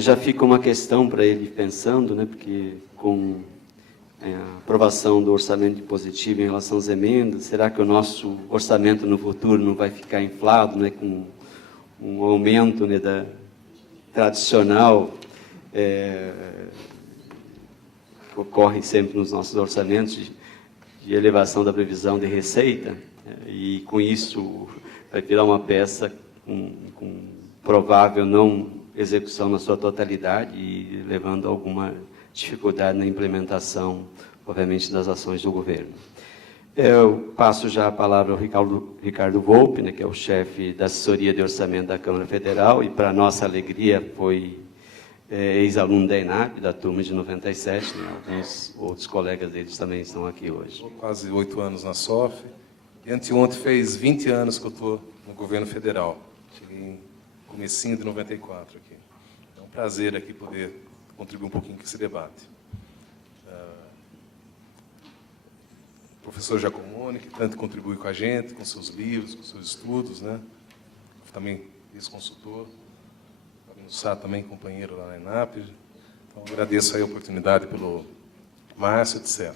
Já fica uma questão para ele pensando, né, porque com a aprovação do orçamento positivo em relação às emendas, será que o nosso orçamento no futuro não vai ficar inflado, né, com um aumento, né, da tradicional ocorre sempre nos nossos orçamentos de elevação da previsão de receita, e com isso vai virar uma peça com provável não execução na sua totalidade e levando a alguma dificuldade na implementação, obviamente, das ações do governo. Eu passo já a palavra ao Ricardo Volpe, né, que é o chefe da assessoria de orçamento da Câmara Federal, e, para nossa alegria, foi ex-aluno da ENAP, da turma de 97, né? Alguns outros colegas deles também estão aqui hoje. Estou quase 8 anos na SOF, e anteontem fez 20 anos que eu estou no governo federal. Cheguei em comecinho de 94 aqui. É um prazer aqui poder contribuir um pouquinho com esse debate. O professor Giacomone, que tanto contribui com a gente, com seus livros, com seus estudos, né? Também ex-consultor. O Sá também, companheiro lá na ENAP. Então, agradeço aí a oportunidade pelo Márcio, etc.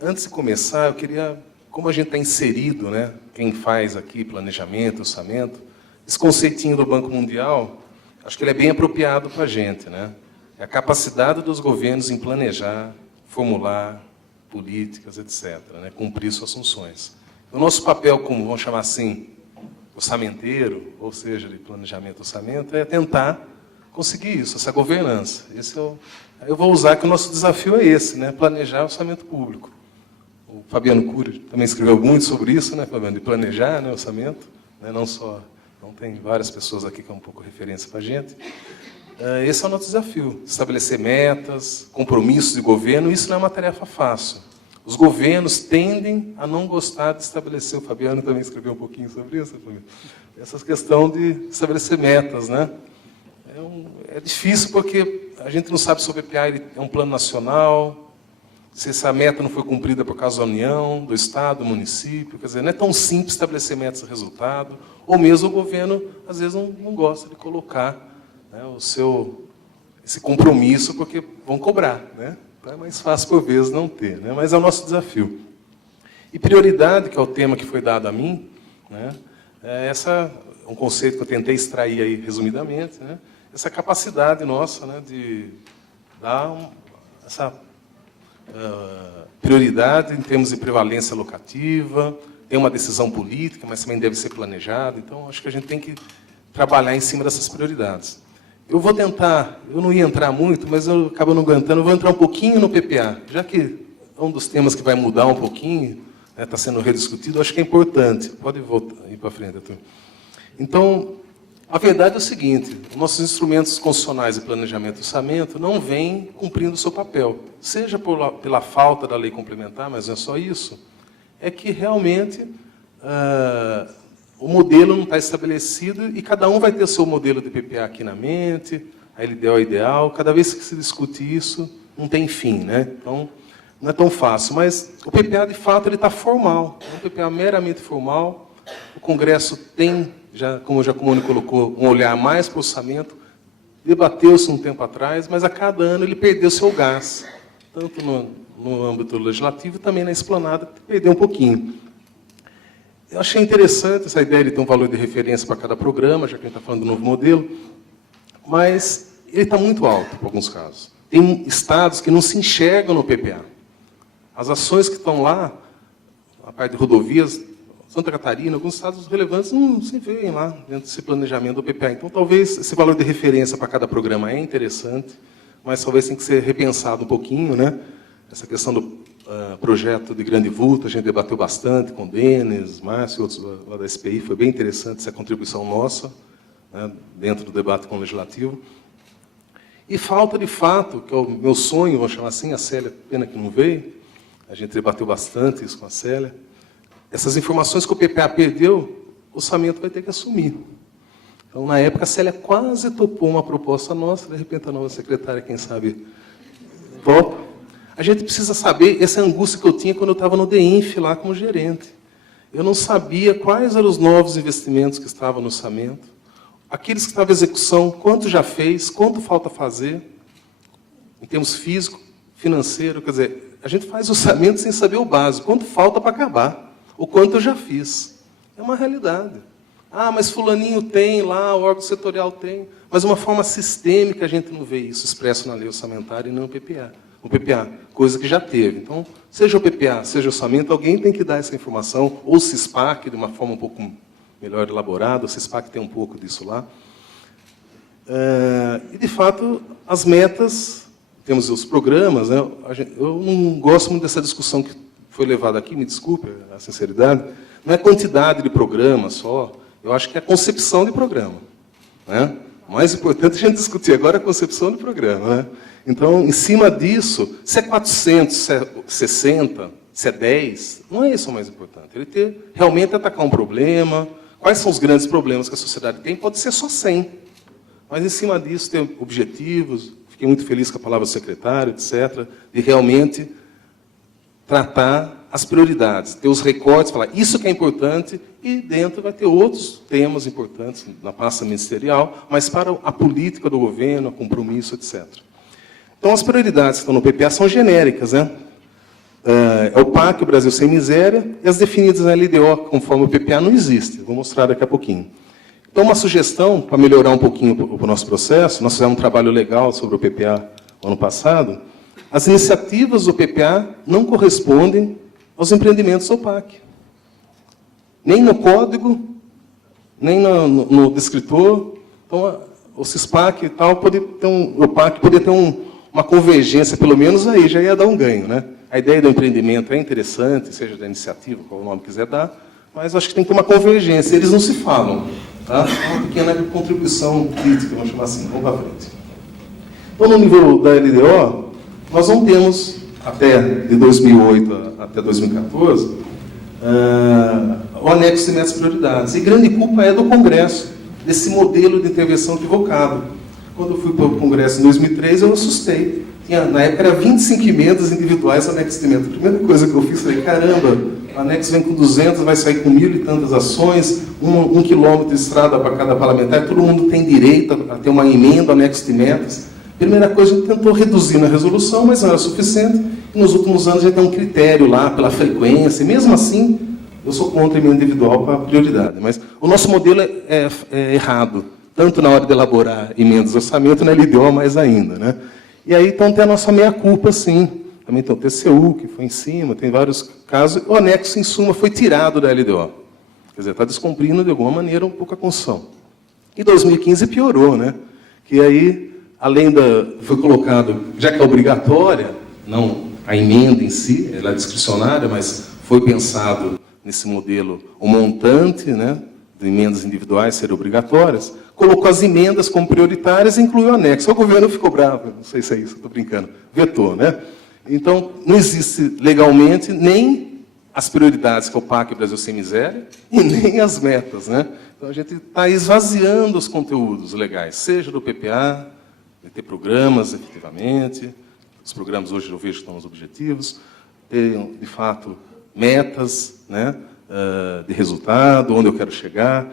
Antes de começar, eu queria, como a gente está inserido, né, quem faz aqui planejamento, orçamento, esse conceitinho do Banco Mundial, acho que ele é bem apropriado para a gente, né? É a capacidade dos governos em planejar, formular políticas, etc., né, cumprir suas funções. O nosso papel, como vamos chamar assim, orçamenteiro, ou seja, de planejamento orçamento, é tentar conseguir isso, essa governança. Eu vou usar que o nosso desafio é esse, né? Planejar orçamento público. O Fabiano Cury também escreveu muito sobre isso, né, Fabiano, de planejar, né, orçamento, né, não tem várias pessoas aqui que é um pouco referência para a gente. Esse é o nosso desafio, estabelecer metas, compromissos de governo, isso não é uma tarefa fácil. Os governos tendem a não gostar de estabelecer, o Fabiano também escreveu um pouquinho sobre isso, essa questão de estabelecer metas, né? É difícil porque a gente não sabe se o PPA é um plano nacional, se essa meta não foi cumprida por causa da União, do Estado, do município, quer dizer, não é tão simples estabelecer metas de resultado, ou mesmo o governo, às vezes, não gosta de colocar, né, esse compromisso, porque vão cobrar, né? É mais fácil, por vezes, não ter, né? Mas é o nosso desafio. E prioridade, que é o tema que foi dado a mim, né? É um conceito que eu tentei extrair aí, resumidamente, né? Essa capacidade nossa, né, de dar essa prioridade em termos de prevalência locativa, tem uma decisão política, mas também deve ser planejada. Então, acho que a gente tem que trabalhar em cima dessas prioridades. Eu vou tentar, eu não ia entrar muito, mas eu acabo não aguentando, eu vou entrar um pouquinho no PPA, já que é um dos temas que vai mudar um pouquinho, está sendo rediscutido, acho que é importante. Pode voltar, ir para frente, Arthur. Então, a verdade é o seguinte, nossos instrumentos constitucionais de planejamento e orçamento não vêm cumprindo o seu papel, seja pela falta da lei complementar, mas não é só isso, é que realmente o modelo não está estabelecido e cada um vai ter o seu modelo de PPA aqui na mente, a LDO é ideal. Cada vez que se discute isso, não tem fim, né? Então, não é tão fácil. Mas o PPA, de fato, ele está formal. É um PPA meramente formal. O Congresso tem, como o Giacomone colocou, um olhar mais para o orçamento. Debateu-se um tempo atrás, mas a cada ano ele perdeu seu gás. Tanto no âmbito legislativo, também na esplanada, perdeu um pouquinho. Eu achei interessante essa ideia de ter um valor de referência para cada programa, já que a gente está falando do novo modelo, mas ele está muito alto, por alguns casos. Tem estados que não se enxergam no PPA. As ações que estão lá, a parte de rodovias, Santa Catarina, alguns estados relevantes não se veem lá dentro desse planejamento do PPA. Então, talvez esse valor de referência para cada programa é interessante, mas talvez tenha que ser repensado um pouquinho, né? Essa questão do projeto de grande vulto, a gente debateu bastante com o Denis, Márcio e outros lá da SPI, foi bem interessante essa contribuição nossa, né, dentro do debate com o Legislativo. E falta, de fato, que é o meu sonho, vamos chamar assim, a Célia, pena que não veio, a gente debateu bastante isso com a Célia, essas informações que o PPA perdeu, o orçamento vai ter que assumir. Então, na época, a Célia quase topou uma proposta nossa, de repente a nova secretária, quem sabe, topa. A gente precisa saber essa angústia que eu tinha quando eu estava no DEINF lá como gerente. Eu não sabia quais eram os novos investimentos que estavam no orçamento, Aqueles que estavam em execução, quanto já fez, quanto falta fazer, em termos físico, financeiro, quer dizer, a gente faz orçamento sem saber o básico, quanto falta para acabar, o quanto eu já fiz. É uma realidade. Ah, mas fulaninho tem lá, o órgão setorial tem, mas de uma forma sistêmica a gente não vê isso expresso na lei orçamentária e não no PPA. O PPA, coisa que já teve. Então, seja o PPA, seja o orçamento, alguém tem que dar essa informação, ou o CISPAC, de uma forma um pouco melhor elaborada, o CISPAC tem um pouco disso lá. E, de fato, as metas, temos os programas, né? Eu não gosto muito dessa discussão que foi levada aqui, me desculpe a sinceridade, não é quantidade de programas só, eu acho que é a concepção de programa, né? O mais importante é a gente discutir agora a concepção do programa, né? Então, em cima disso, se é 400, se é 60, se é 10, não é isso o mais importante. Ele realmente atacar um problema. Quais são os grandes problemas que a sociedade tem? Pode ser só 100. Mas, em cima disso, ter objetivos. Fiquei muito feliz com a palavra do secretário, etc., de realmente tratar as prioridades, ter os recortes, falar isso que é importante, e dentro vai ter outros temas importantes na pasta ministerial, mas para a política do governo, o compromisso, etc. Então, as prioridades que estão no PPA são genéricas, né? É o PAC, o Brasil Sem Miséria, e as definidas na LDO, conforme o PPA, não existe. Vou mostrar daqui a pouquinho. Então, uma sugestão, para melhorar um pouquinho o nosso processo, nós fizemos um trabalho legal sobre o PPA no ano passado, as iniciativas do PPA não correspondem aos empreendimentos do PAC. Nem no código, nem no descritor. Então, o CISPAC e tal, o PAC poderia ter uma convergência, pelo menos aí já ia dar um ganho, né? A ideia do empreendimento é interessante, seja da iniciativa, qual o nome quiser dar, mas acho que tem que ter uma convergência. Eles não se falam. Tá? Uma pequena contribuição crítica, vamos chamar assim. Vamos para frente. Então, no nível da LDO, nós não temos, até de 2008 até 2014, o anexo de metas e prioridades. E grande culpa é do Congresso, desse modelo de intervenção equivocado. Quando eu fui para o Congresso em 2003, eu assustei. Na época, era 25 emendas individuais ao anexo de emenda. A primeira coisa que eu fiz, falei, caramba, o anexo vem com 200, vai sair com 1.000 e tantas ações, um quilômetro de estrada para cada parlamentar, todo mundo tem direito a ter uma emenda, anexo de metas. Primeira coisa, a gente tentou reduzir na resolução, mas não era suficiente. E nos últimos anos, já tem um critério lá pela frequência. E mesmo assim, eu sou contra a emenda individual para prioridade. Mas o nosso modelo é errado, tanto na hora de elaborar emendas de orçamento, na LDO mais ainda, né? E aí, então, tem a nossa meia-culpa, sim. Também tem o TCU, que foi em cima, tem vários casos. O anexo, em suma, foi tirado da LDO. Quer dizer, está descumprindo, de alguma maneira, um pouco a Constituição. Em 2015, piorou, né? Que aí, além foi colocado, já que é obrigatória, não a emenda em si, ela é discricionária, mas foi pensado nesse modelo o montante, né, de emendas individuais serem obrigatórias, colocou as emendas como prioritárias e incluiu o anexo. O governo ficou bravo, não sei se é isso, estou brincando, vetou, né? Então, não existe legalmente nem as prioridades, que é o PAC Brasil Sem Miséria, e nem as metas, né? Então, a gente está esvaziando os conteúdos legais, seja do PPA, de ter programas, efetivamente, os programas hoje eu vejo que estão nos objetivos, ter, de fato, metas, né, de resultado, onde eu quero chegar.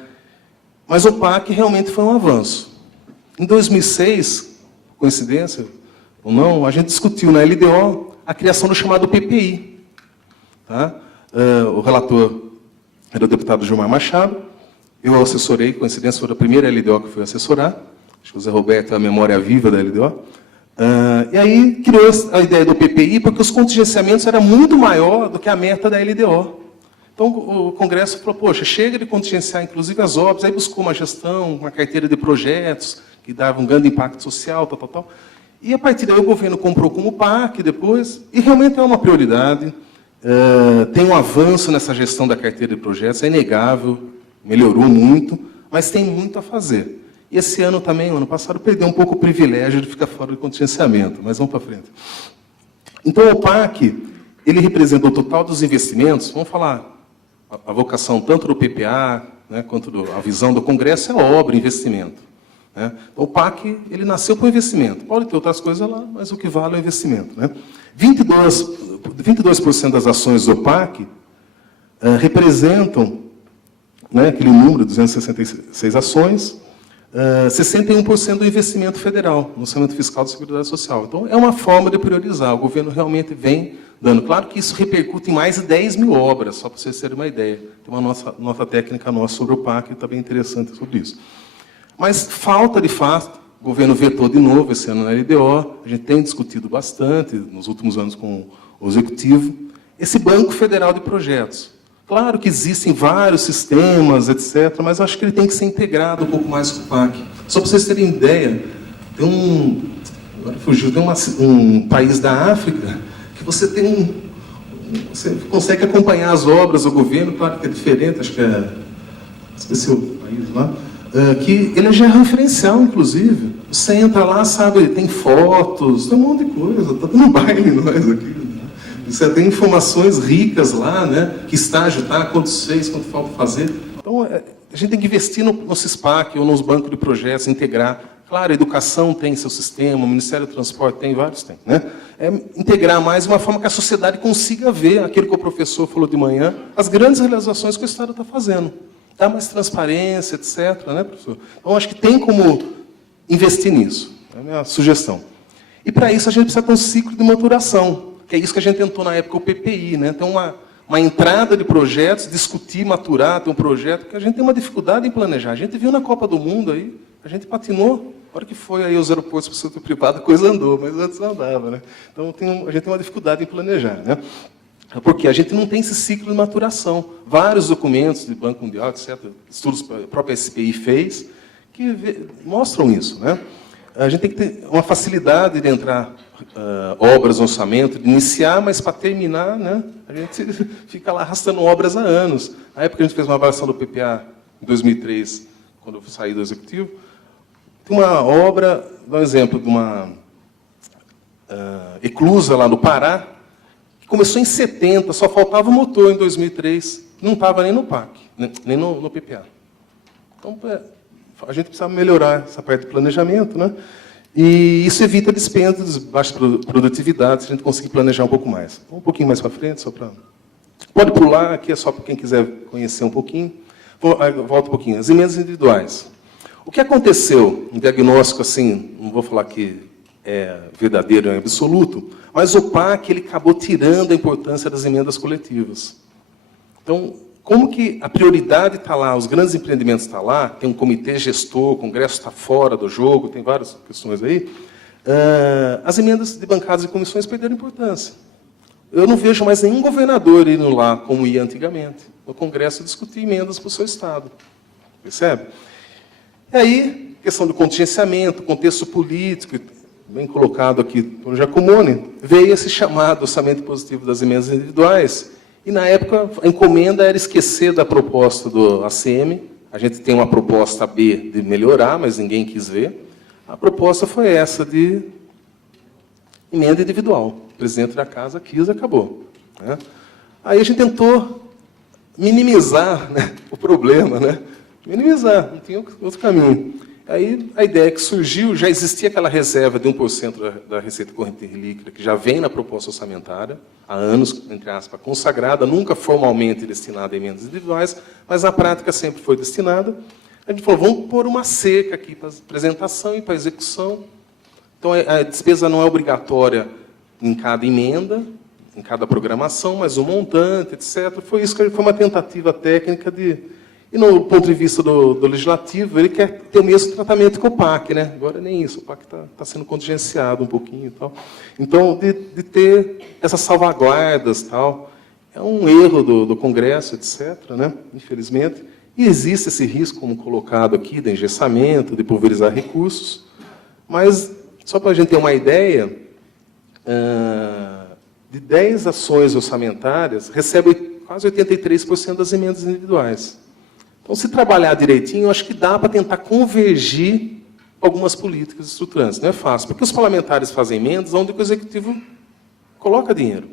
Mas o PAC realmente foi um avanço. Em 2006, coincidência ou não, a gente discutiu na LDO a criação do chamado PPI. Tá? O relator era o deputado Gilmar Machado, eu assessorei, coincidência, foi a primeira LDO que fui assessorar, acho que o Zé Roberto é a memória viva da LDO, e aí criou a ideia do PPI porque os contingenciamentos eram muito maior do que a meta da LDO. Então, o Congresso falou, poxa, chega de contingenciar, inclusive, as obras, aí buscou uma gestão, uma carteira de projetos, que dava um grande impacto social, tal, tal, tal. E, a partir daí, o governo comprou como PAC depois, e realmente é uma prioridade. Tem um avanço nessa gestão da carteira de projetos, é inegável, melhorou muito, mas tem muito a fazer. E esse ano também, ano passado, perdeu um pouco o privilégio de ficar fora do contingenciamento, mas vamos para frente. Então, o PAC, ele representa o total dos investimentos, vamos falar, a vocação tanto do PPA, né, quanto a visão do Congresso é obra, investimento. Né? Então, o PAC, ele nasceu para o investimento. Pode ter outras coisas lá, mas o que vale é o investimento. Né? 22% das ações do PAC representam, né, aquele número, 266 ações, 61% do investimento federal no orçamento fiscal da Seguridade Social. Então, é uma forma de priorizar. O governo realmente vem dando. Claro que isso repercute em mais de 10 mil obras, só para vocês terem uma ideia. Tem uma nota técnica nossa sobre o PAC, que está bem interessante sobre isso. Mas falta, de fato, o governo vetou de novo esse ano na LDO, a gente tem discutido bastante, nos últimos anos com o Executivo, esse Banco Federal de Projetos. Claro que existem vários sistemas, etc., mas acho que ele tem que ser integrado um pouco mais com o PAC. Só para vocês terem ideia, tem um país da África que você tem você consegue acompanhar as obras do governo, claro que é diferente, acho que esqueci o país lá, que ele já é referencial, inclusive. Você entra lá, sabe, tem fotos, tem um monte de coisa, está dando baile nós aqui. Você tem informações ricas lá, né? Que estágio está, quantos fez, quanto falta fazer. Então, a gente tem que investir no CISPAC ou nos bancos de projetos, integrar. Claro, a educação tem seu sistema, o Ministério do Transporte tem, vários tem, né? Integrar mais de uma forma que a sociedade consiga ver aquilo que o professor falou de manhã, as grandes realizações que o Estado está fazendo. Dar mais transparência, etc., né, professor? Então, acho que tem como investir nisso. É a minha sugestão. E, para isso, a gente precisa ter um ciclo de maturação, que é isso que a gente tentou na época, o PPI, né? Então, uma entrada de projetos, discutir, maturar, ter um projeto, que a gente tem uma dificuldade em planejar. A gente viu na Copa do Mundo aí, a gente patinou. A hora que foi aí os aeroportos para o setor privado, a coisa andou, mas antes não andava, né? Então, a gente tem uma dificuldade em planejar, né? Porque a gente não tem esse ciclo de maturação. Vários documentos de Banco Mundial, etc., estudos que a própria SPI fez, que mostram isso, né? A gente tem que ter uma facilidade de entrar obras no orçamento, de iniciar, mas para terminar, né, a gente fica lá arrastando obras há anos. Na época a gente fez uma avaliação do PPA em 2003, quando eu saí do Executivo, tem uma obra, dá um exemplo, de uma eclusa lá no Pará, que começou em 70, só faltava o motor em 2003, não estava nem no PAC, nem no PPA. Então, a gente precisa melhorar essa parte de planejamento, né? E isso evita dispêndios de baixa produtividade, se a gente conseguir planejar um pouco mais. Um pouquinho mais para frente, só para... Pode pular, aqui é só para quem quiser conhecer um pouquinho. Volto um pouquinho. As emendas individuais. O que aconteceu, um diagnóstico assim, não vou falar que é verdadeiro em absoluto, mas o PAC ele acabou tirando a importância das emendas coletivas. Então, como que a prioridade está lá, os grandes empreendimentos estão lá, tem um comitê gestor, o Congresso está fora do jogo, tem várias questões aí, as emendas de bancadas e comissões perderam importância. Eu não vejo mais nenhum governador indo lá, como ia antigamente, no Congresso discutir emendas para o seu Estado. Percebe? E aí, questão do contingenciamento, contexto político, bem colocado aqui pelo Giacomone, veio esse chamado orçamento positivo das emendas individuais. E, na época, a encomenda era esquecer da proposta do ACM. A gente tem uma proposta B de melhorar, mas ninguém quis ver. A proposta foi essa de emenda individual. O presidente da casa quis, acabou, né? Aí a gente tentou minimizar, né, o problema, né? Minimizar, não tinha outro caminho. Aí a ideia que surgiu, já existia aquela reserva de 1% da receita corrente líquida, que já vem na proposta orçamentária, há anos, entre aspas, consagrada, nunca formalmente destinada a emendas individuais, mas na prática sempre foi destinada. A gente falou, vamos pôr uma cerca aqui para apresentação e para execução. Então, a despesa não é obrigatória em cada emenda, em cada programação, mas o montante, etc. Foi isso que foi uma tentativa técnica de... E, no ponto de vista do Legislativo, ele quer ter o mesmo tratamento que o PAC, né? Agora nem isso, o PAC está sendo contingenciado um pouquinho e tal. Então, de ter essas salvaguardas tal, é um erro do Congresso, etc., né? Infelizmente. E existe esse risco, como colocado aqui, de engessamento, de pulverizar recursos. Mas, só para a gente ter uma ideia, de 10 ações orçamentárias, recebe quase 83% das emendas individuais. Então, se trabalhar direitinho, eu acho que dá para tentar convergir algumas políticas estruturantes. Não é fácil, porque os parlamentares fazem emendas onde o Executivo coloca dinheiro.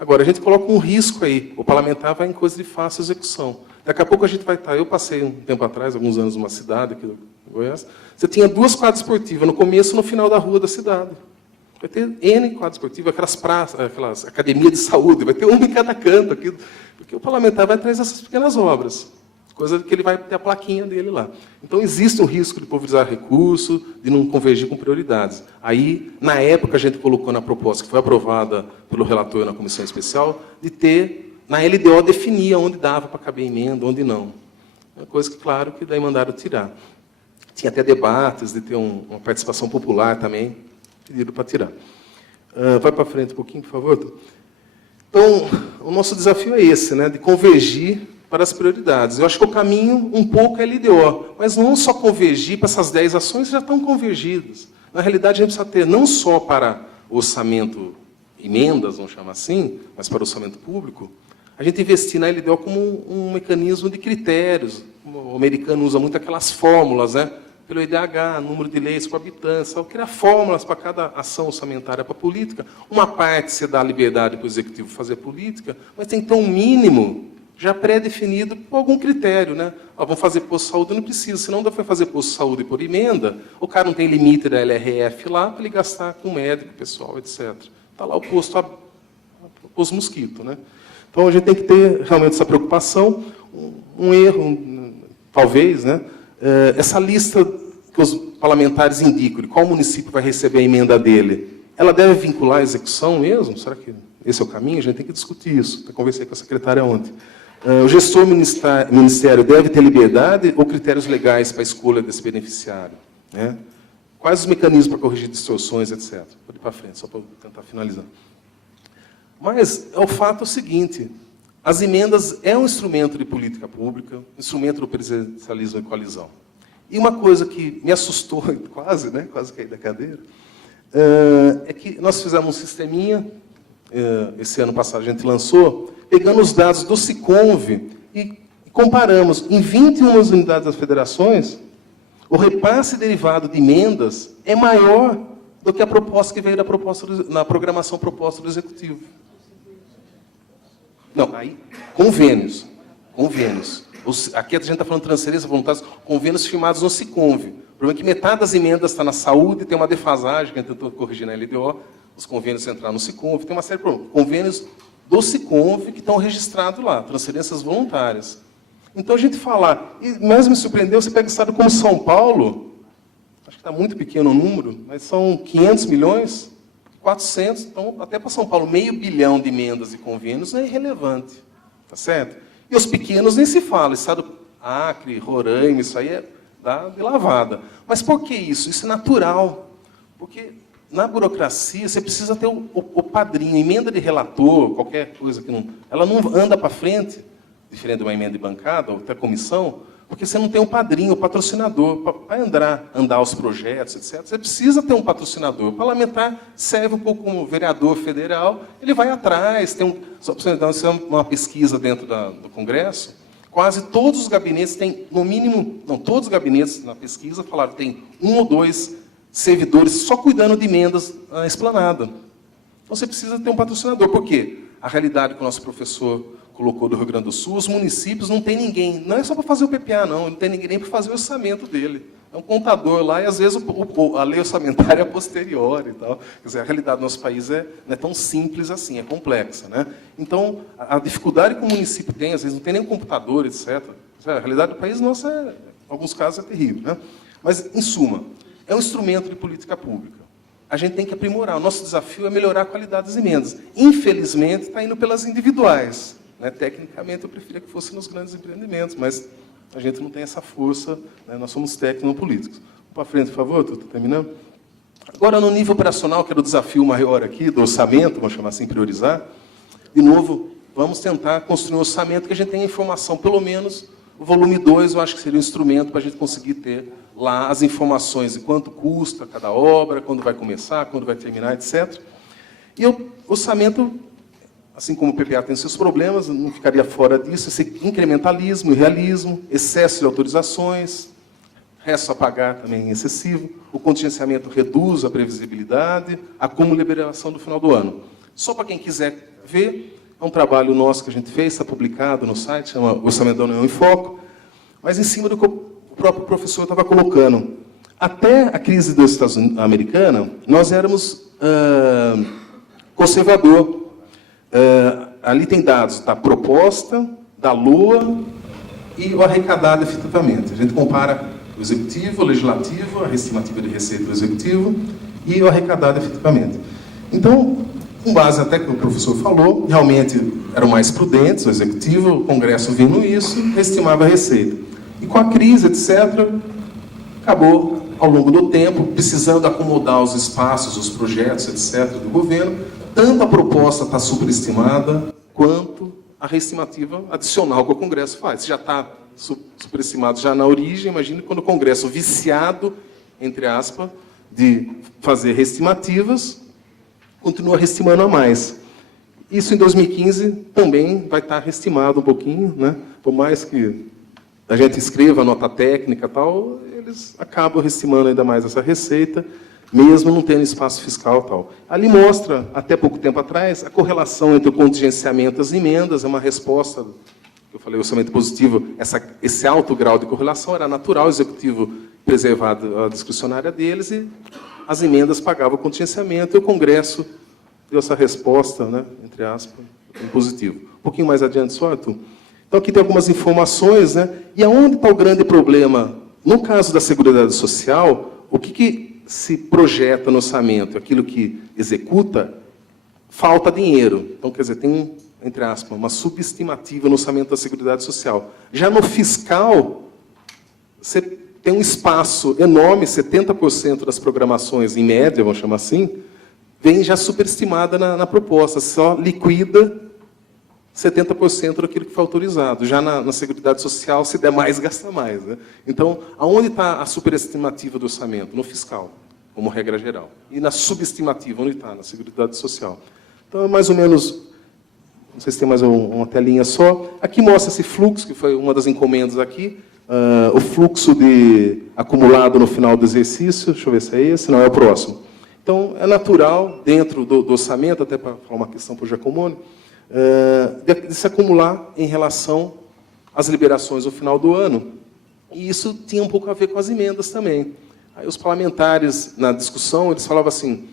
Agora, a gente coloca um risco aí. O parlamentar vai em coisa de fácil execução. Daqui a pouco a gente vai estar... Eu passei um tempo atrás, alguns anos, numa cidade aqui do Goiás. Você tinha 2 quadras esportivas, no começo e no final da rua da cidade. Vai ter N quadras esportivas, aquelas praças, aquelas academias de saúde, vai ter uma em cada canto, aqui, porque o parlamentar vai atrás dessas pequenas obras. Coisa que ele vai ter a plaquinha dele lá. Então, existe um risco de pulverizar recurso, de não convergir com prioridades. Aí, na época, a gente colocou na proposta, que foi aprovada pelo relator na comissão especial, de ter, na LDO, definia onde dava para caber emenda, onde não. É uma coisa que, claro, que daí mandaram tirar. Tinha até debates de ter uma participação popular também, pedido para tirar. Vai para frente um pouquinho, por favor. Então, o nosso desafio é esse, né, de convergir para as prioridades. Eu acho que o caminho, um pouco, é LDO, mas não só convergir para essas 10 ações que já estão convergidas. Na realidade, a gente precisa ter não só para o orçamento, emendas, vamos chamar assim, mas para o orçamento público, a gente investir na LDO como um mecanismo de critérios. O americano usa muito aquelas fórmulas, né? Pelo IDH, número de leis por habitante, criar fórmulas para cada ação orçamentária para a política. Uma parte você dá liberdade para o executivo fazer política, mas tem que ter um mínimo já pré-definido por algum critério, né? Vamos fazer posto de saúde, não precisa, senão dá para fazer posto de saúde por emenda, o cara não tem limite da LRF lá para ele gastar com médico, pessoal, etc. Está lá o posto mosquito, né? Então, a gente tem que ter realmente essa preocupação. Um erro, talvez, né? Essa lista que os parlamentares indicam de qual município vai receber a emenda dele, ela deve vincular a execução mesmo? Será que esse é o caminho? A gente tem que discutir isso. Eu conversei com a secretária ontem. O gestor ministério deve ter liberdade ou critérios legais para a escolha desse beneficiário? Né? Quais os mecanismos para corrigir distorções, etc. Vou ir para frente, só para tentar finalizar. Mas o fato é o seguinte, as emendas é um instrumento de política pública, instrumento do presidencialismo e coalizão. E uma coisa que me assustou, quase caí da cadeira, é que nós fizemos um sisteminha, esse ano passado a gente lançou, pegando os dados do Siconv e comparamos. Em 21 unidades das federações, o repasse derivado de emendas é maior do que a proposta que veio na programação proposta do Executivo. Não, aí, convênios. Aqui a gente está falando de transferência voluntária, convênios firmados no Siconv. O problema é que metade das emendas está na saúde, tem uma defasagem que a gente tentou corrigir na LDO, os convênios entraram no Siconv, tem uma série de problemas. Convênios do Siconv que estão registrados lá, transferências voluntárias. Então, a gente falar, e mais me surpreendeu, você pega o estado como São Paulo, acho que está muito pequeno o número, mas são 500 milhões, 400, então, até para São Paulo, 500 milhão de emendas e convênios é irrelevante, tá certo? E os pequenos nem se fala, estado Acre, Roraima, isso aí dá de lavada. Mas por que isso? Isso é natural, porque na burocracia você precisa ter o padrinho, emenda de relator, qualquer coisa que não... Ela não anda para frente, diferente de uma emenda de bancada, ou até comissão, porque você não tem um padrinho, um patrocinador. Para andar os projetos, etc., você precisa ter um patrocinador. O parlamentar serve um pouco como vereador federal, ele vai atrás, só para você dar uma pesquisa dentro do Congresso, quase todos os gabinetes têm, no mínimo, não, todos os gabinetes na pesquisa falaram que tem 1 ou 2 servidores só cuidando de emendas na esplanada. Então você precisa ter um patrocinador. Por quê? A realidade que o nosso professor colocou do Rio Grande do Sul, os municípios não tem ninguém. Não é só para fazer o PPA, não tem ninguém nem para fazer o orçamento dele. É um contador lá e, às vezes, a lei orçamentária é posterior e tal. Quer dizer, a realidade do nosso país não é tão simples assim, é complexa, né? Então, a dificuldade que o município tem, às vezes, não tem nem um computador, etc. A realidade do país nosso, em alguns casos, é terrível, né? Mas, em suma, é um instrumento de política pública. A gente tem que aprimorar. O nosso desafio é melhorar a qualidade das emendas. Infelizmente, está indo pelas individuais. Né? Tecnicamente, eu preferia que fosse nos grandes empreendimentos, mas a gente não tem essa força, né? Nós somos tecnopolíticos. Para frente, por favor, estou terminando. Agora, no nível operacional, que era o desafio maior aqui, do orçamento, vamos chamar assim, priorizar, de novo, vamos tentar construir um orçamento que a gente tenha informação, pelo menos o volume 2, eu acho que seria um instrumento para a gente conseguir ter lá as informações de quanto custa cada obra, quando vai começar, quando vai terminar, etc. E o orçamento, assim como o PPA tem seus problemas, não ficaria fora disso, esse incrementalismo, irrealismo, excesso de autorizações, resto a pagar também excessivo, o contingenciamento reduz a previsibilidade, acúmulo e liberação do final do ano. Só para quem quiser ver, é um trabalho nosso que a gente fez, está publicado no site, chama Orçamento da União em Foco, mas em cima do que o próprio professor estava colocando. Até a crise dos Estados Unidos americana, nós éramos conservador. Ali tem dados da proposta, da LOA, e o arrecadado efetivamente. A gente compara o executivo, o legislativo, a estimativa de receita do executivo e o arrecadado efetivamente. Então, com base até que o professor falou, realmente eram mais prudentes, o executivo, o Congresso vindo isso, estimava a receita. E com a crise, etc., acabou, ao longo do tempo, precisando acomodar os espaços, os projetos, etc., do governo, tanto a proposta está superestimada, quanto a reestimativa adicional que o Congresso faz. Se já está superestimado já na origem, imagine quando o Congresso, viciado, entre aspas, de fazer reestimativas, continua reestimando a mais. Isso em 2015 também vai estar reestimado um pouquinho, né? Por mais que a gente escreva a nota técnica e tal, eles acabam reestimando ainda mais essa receita, mesmo não tendo espaço fiscal e tal. Ali mostra, até pouco tempo atrás, a correlação entre o contingenciamento e as emendas, é uma resposta, eu falei, orçamento positivo, esse alto grau de correlação era natural, o executivo preservado a discricionária deles e as emendas pagavam o contingenciamento e o Congresso deu essa resposta, né, entre aspas, em positivo. Um pouquinho mais adiante só, Arthur. Então, aqui tem algumas informações, né? E aonde está o grande problema? No caso da Seguridade Social, o que se projeta no orçamento, aquilo que executa, falta dinheiro. Então, quer dizer, tem, entre aspas, uma subestimativa no orçamento da Seguridade Social. Já no fiscal, você tem um espaço enorme, 70% das programações, em média, vamos chamar assim, vem já superestimada na proposta, só liquida 70% daquilo que foi autorizado. Já na Seguridade Social, se der mais, gasta mais. Né? Então, aonde está a superestimativa do orçamento? No fiscal, como regra geral. E na subestimativa, onde está? Na Seguridade Social. Então, é mais ou menos, não sei se tem mais uma telinha só. Aqui mostra esse fluxo, que foi uma das encomendas aqui, o fluxo acumulado no final do exercício. Deixa eu ver se é esse, não, é o próximo. Então, é natural, dentro do orçamento, até para falar uma questão para o Giacomoni, de se acumular em relação às liberações no final do ano. E isso tinha um pouco a ver com as emendas também. Aí os parlamentares, na discussão, eles falavam assim,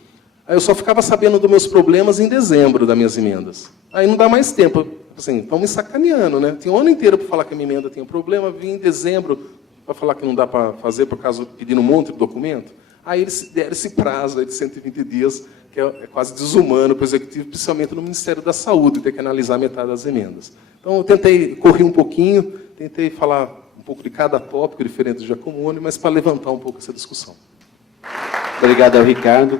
eu só ficava sabendo dos meus problemas em dezembro das minhas emendas. Aí não dá mais tempo. Assim, estão me sacaneando, né? Tinha um ano inteiro para falar que a minha emenda tinha problema, vim em dezembro para falar que não dá para fazer, por causa pedindo um monte de documento. Aí eles deram esse prazo aí de 120 dias, que é quase desumano para o Executivo, principalmente no Ministério da Saúde, ter que analisar metade das emendas. Então, eu tentei correr um pouquinho, tentei falar um pouco de cada tópico diferente do Giacomoni, mas para levantar um pouco essa discussão. Obrigado ao Ricardo.